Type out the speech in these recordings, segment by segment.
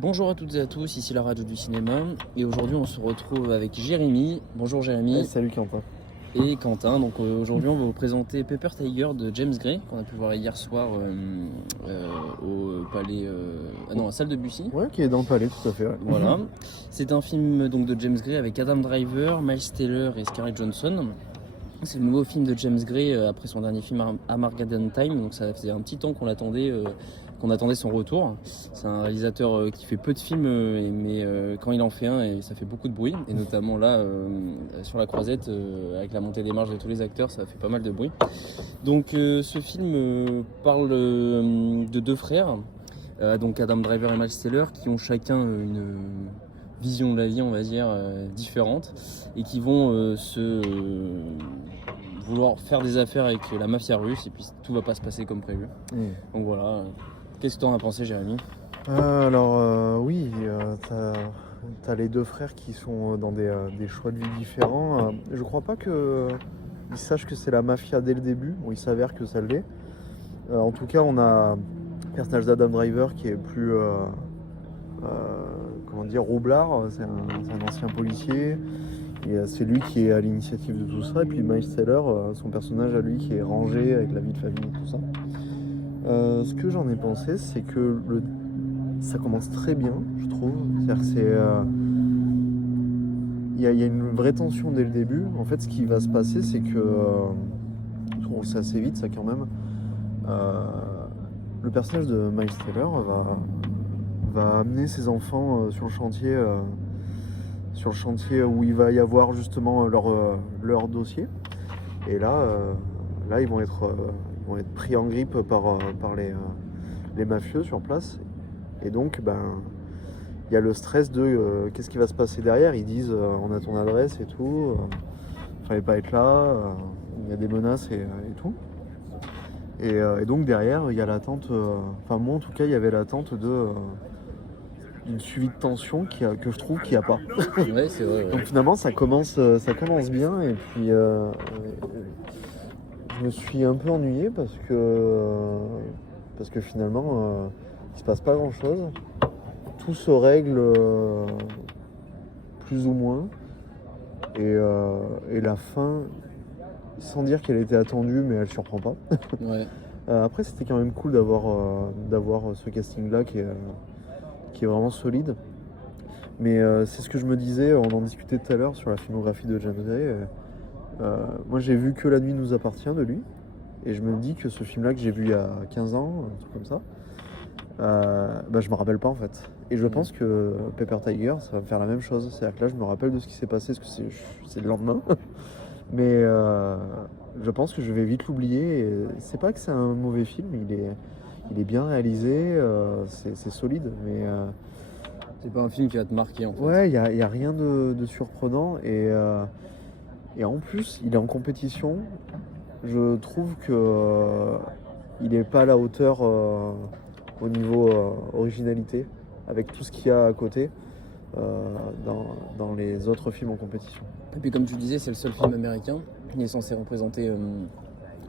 Bonjour à toutes et à tous, ici la radio du cinéma et aujourd'hui on se retrouve avec Jérémy. Bonjour Jérémy Salut Quentin. et Quentin. Donc aujourd'hui on va vous présenter Paper Tiger de James Gray qu'on a pu voir hier soir au palais à la salle de Bussy. Ouais, qui est dans le palais, tout à fait. Ouais. Voilà. C'est un film donc de James Gray avec Adam Driver, Miles Teller et Scarlett Johansson. C'est le nouveau film de James Gray après son dernier film Armageddon Time, donc ça faisait un petit temps qu'on attendait son retour. C'est un réalisateur qui fait peu de films, mais quand il en fait un, ça fait beaucoup de bruit, et notamment là sur la croisette, avec la montée des marges de tous les acteurs, ça fait pas mal de bruit. Donc ce film parle de deux frères, donc Adam Driver et Miles Teller, qui ont chacun une vision de la vie, on va dire, différente, et qui vont vouloir faire des affaires avec la mafia russe, et puis tout va pas se passer comme prévu. Donc voilà. Qu'est-ce que tu en as pensé, Jérémy ? Oui, t'as les deux frères qui sont dans des choix de vie différents. Je crois pas qu'ils sachent que c'est la mafia dès le début. Bon, il s'avère que ça l'est. En tout cas, on a le personnage d'Adam Driver qui est plus, comment dire, roublard. C'est un ancien policier. Et c'est lui qui est à l'initiative de tout ça. Et puis Miles Teller, son personnage à lui qui est rangé avec la vie de famille et tout ça. Ce que j'en ai pensé, c'est que ça commence très bien, je trouve. C'est-à-dire que il y a une vraie tension dès le début. En fait, ce qui va se passer, c'est que, on le sait assez vite, ça quand même, le personnage de Miles Teller va amener ses enfants sur le chantier où il va y avoir justement leur dossier. Et là, ils vont être pris en grippe par les mafieux sur place. Et donc, il y a le stress de qu'est-ce qui va se passer derrière. Ils disent on a ton adresse et tout, fallait pas être là, il y a des menaces et tout. Et donc derrière, il y a l'attente, enfin moi en tout cas, il y avait l'attente d'une suivi de tension que je trouve qu'il n'y a pas. Ouais, c'est vrai. Ouais. Donc finalement, ça commence bien et puis je me suis un peu ennuyé parce que finalement, il se passe pas grand-chose. Tout se règle plus ou moins. Et la fin, sans dire qu'elle était attendue, mais elle surprend pas. Ouais. Après, c'était quand même cool d'avoir ce casting-là qui est vraiment solide. Mais c'est ce que je me disais, on en discutait tout à l'heure sur la filmographie de James Gray. Moi, j'ai vu Que la nuit nous appartient de lui. Et je me dis que ce film-là que j'ai vu il y a 15 ans, un truc comme ça, je me rappelle pas en fait. Et je pense que Paper Tiger, ça va me faire la même chose. C'est-à-dire que là, je me rappelle de ce qui s'est passé, parce que c'est le lendemain. Mais je pense que je vais vite l'oublier. Et c'est pas que c'est un mauvais film, il est bien réalisé, c'est solide, mais... C'est pas un film qui va te marquer en fait. Ouais, il y a rien de surprenant. Et en plus, il est en compétition. Je trouve que il n'est pas à la hauteur au niveau originalité, avec tout ce qu'il y a à côté dans les autres films en compétition. Et puis comme tu disais, c'est le seul film américain. Il est censé représenter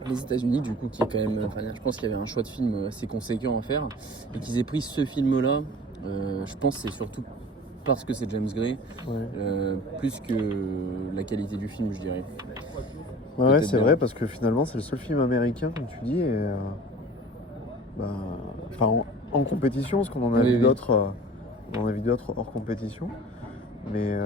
les États-Unis, du coup, qui est quand même. Enfin, je pense qu'il y avait un choix de film assez conséquent à faire. Et qu'ils aient pris ce film-là, je pense que c'est surtout parce que c'est James Gray, plus que la qualité du film, je dirais. Ouais, c'est vrai, parce que finalement, c'est le seul film américain, comme tu dis, et en compétition, parce qu'on en a vu d'autres, hors compétition, mais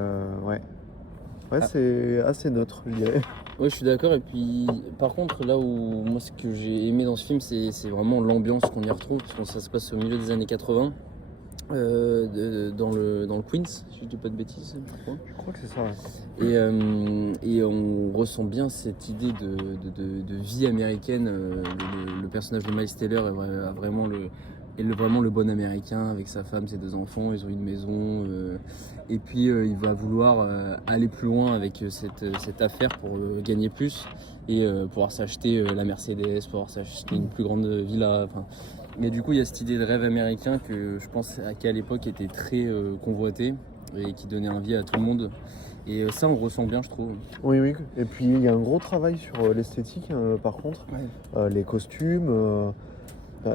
c'est assez neutre, je dirais. Ouais, je suis d'accord. Et puis, par contre, là où moi, ce que j'ai aimé dans ce film, c'est vraiment l'ambiance qu'on y retrouve, parce que ça se passe au milieu des années 80. Dans le Queens, si je dis pas de bêtises, je crois que c'est ça. Ouais. Et on ressent bien cette idée de vie américaine. Le personnage de Miles Teller a vraiment le bon américain avec sa femme, ses deux enfants. Ils ont une maison, et puis il va vouloir aller plus loin avec cette affaire pour gagner plus et pouvoir s'acheter la Mercedes, pouvoir s'acheter une plus grande villa. Mais du coup, il y a cette idée de rêve américain que je pense qu'à l'époque était très convoité et qui donnait envie à tout le monde. Et ça, on ressent bien, je trouve. Oui. Et puis, il y a un gros travail sur l'esthétique, par contre. Ouais. Les costumes.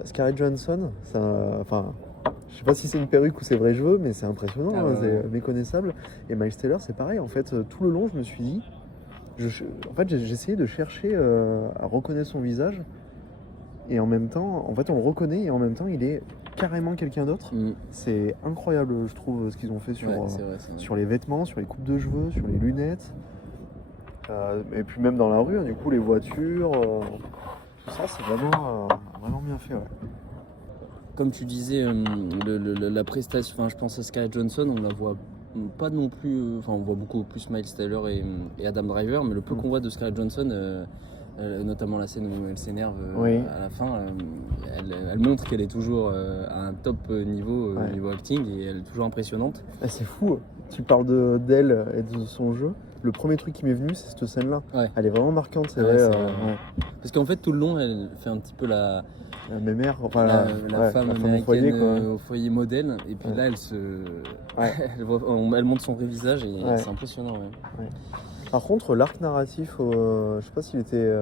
Scarlett Johansson, je Je sais pas si c'est une perruque ou c'est vrai cheveux, mais c'est impressionnant, Ah ouais, c'est ouais. méconnaissable. Et Miles Teller, c'est pareil. En fait, tout le long, je me suis dit, en fait, j'ai essayé de chercher à reconnaître son visage. Et en même temps, en fait, on le reconnaît et en même temps, il est carrément quelqu'un d'autre. C'est incroyable, je trouve, ce qu'ils ont fait Ouais, c'est vrai, c'est vrai. sur les vêtements, sur les coupes de cheveux, sur les lunettes. Et puis même dans la rue, hein, du coup, les voitures, tout ça, c'est vraiment bien fait. Ouais. Comme tu disais, la prestation, enfin, je pense à Scarlett Johansson, on la voit pas non plus, enfin, on voit beaucoup plus Miles Teller et Adam Driver, mais le peu qu'on voit de Scarlett Johansson, notamment la scène où elle s'énerve Oui. à la fin, elle montre qu'elle est toujours à un top niveau, Ouais. niveau acting, et elle est toujours impressionnante. Ah, c'est fou, tu parles d'elle et de son jeu. Le premier truc qui m'est venu, c'est cette scène-là. Ouais. Elle est vraiment marquante, c'est Ouais, vrai. c'est vrai. Ouais. Parce qu'en fait, tout le long, elle fait un petit peu la Mémère, enfin la femme au américaine foyer, quoi. au foyer modèle, et puis Ouais. là, Ouais. elle montre son vrai visage, et Ouais. c'est impressionnant. Ouais. Par contre, l'arc narratif, je sais pas s'il était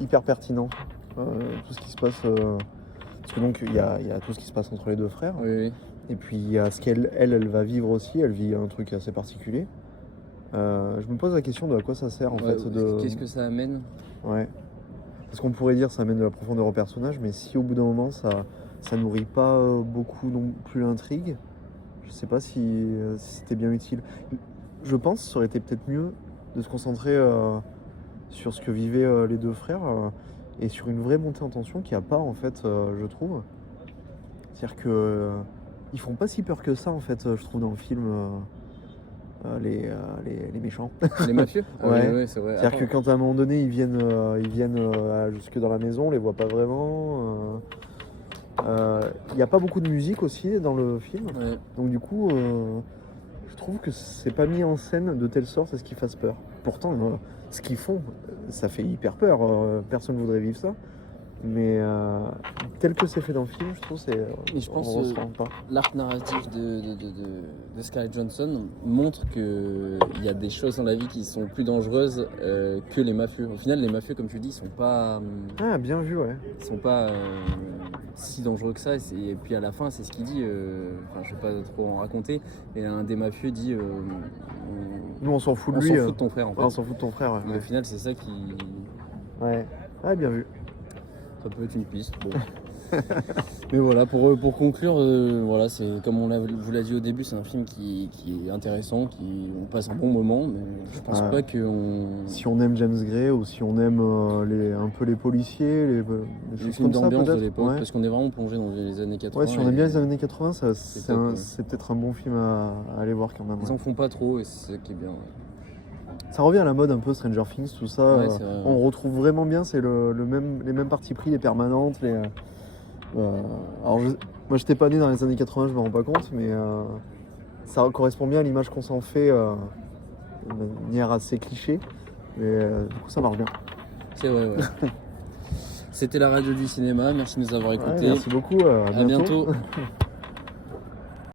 hyper pertinent. Tout ce qui se passe. Parce que donc, il y a tout ce qui se passe entre les deux frères. Oui, oui. Et puis, il y a ce elle va vivre aussi. Elle vit un truc assez particulier. Je me pose la question de à quoi ça sert, en Ouais, fait. qu'est-ce que ça amène? Ouais. Parce qu'on pourrait dire ça amène de la profondeur au personnage, mais si au bout d'un moment ça nourrit pas beaucoup non plus l'intrigue, je sais pas si c'était bien utile. Je pense que ça aurait été peut-être mieux de se concentrer sur ce que vivaient les deux frères et sur une vraie montée en tension qu'il n'y a pas en fait, je trouve. C'est-à-dire que ils font pas si peur que ça en fait, je trouve dans le film. Les méchants. Les mafieux? Ah Ouais. oui, c'est vrai. C'est-à-dire que quand à un moment donné ils viennent jusque dans la maison, on les voit pas vraiment. Il n'y a pas beaucoup de musique aussi dans le film. Ouais. Donc du coup, je trouve que c'est pas mis en scène de telle sorte à ce qu'ils fassent peur. Pourtant, ce qu'ils font, ça fait hyper peur. Personne ne voudrait vivre ça. Mais tel que c'est fait dans le film, je trouve Et je pense on ressent pas. l'arc narratif de Scarlett Johansson montre qu'il y a des choses dans la vie qui sont plus dangereuses que les mafieux. Au final, les mafieux, comme tu dis, sont pas Bien vu, ouais. si dangereux que ça. Et puis à la fin, c'est ce qu'il dit. Enfin, je vais pas trop en raconter. Et un des mafieux dit Nous, on s'en fout de on lui. s'en fout de ton frère, en fait. On s'en fout de ton frère, Et ouais. au final, c'est ça qui. Ouais, bien vu. Ça peut être une piste. Bon. Mais voilà, pour conclure, voilà, c'est comme vous l'a dit au début, c'est un film qui est intéressant, on passe un bon moment, mais je pense pas qu'on. Si on aime James Gray ou si on aime un peu les policiers, les choses films comme ça d'ambiance de peut-être. l'époque, Ouais. parce qu'on est vraiment plongé dans les années 80. Ouais, si on aime bien les années 80, top, ouais. c'est peut-être un bon film à aller voir quand même. Ils en font pas trop et c'est ça qui est bien. Ça revient à la mode un peu Stranger Things, tout ça. Ouais, c'est vrai, ouais. On retrouve vraiment bien, c'est les mêmes parties pris, les permanentes. Alors moi j'étais pas né dans les années 80, je me rends pas compte, mais ça correspond bien à l'image qu'on s'en fait de manière assez cliché. Mais du coup ça marche bien. C'est vrai, ouais. C'était la radio du cinéma, merci de nous avoir écoutés. Ouais, merci beaucoup, À bientôt.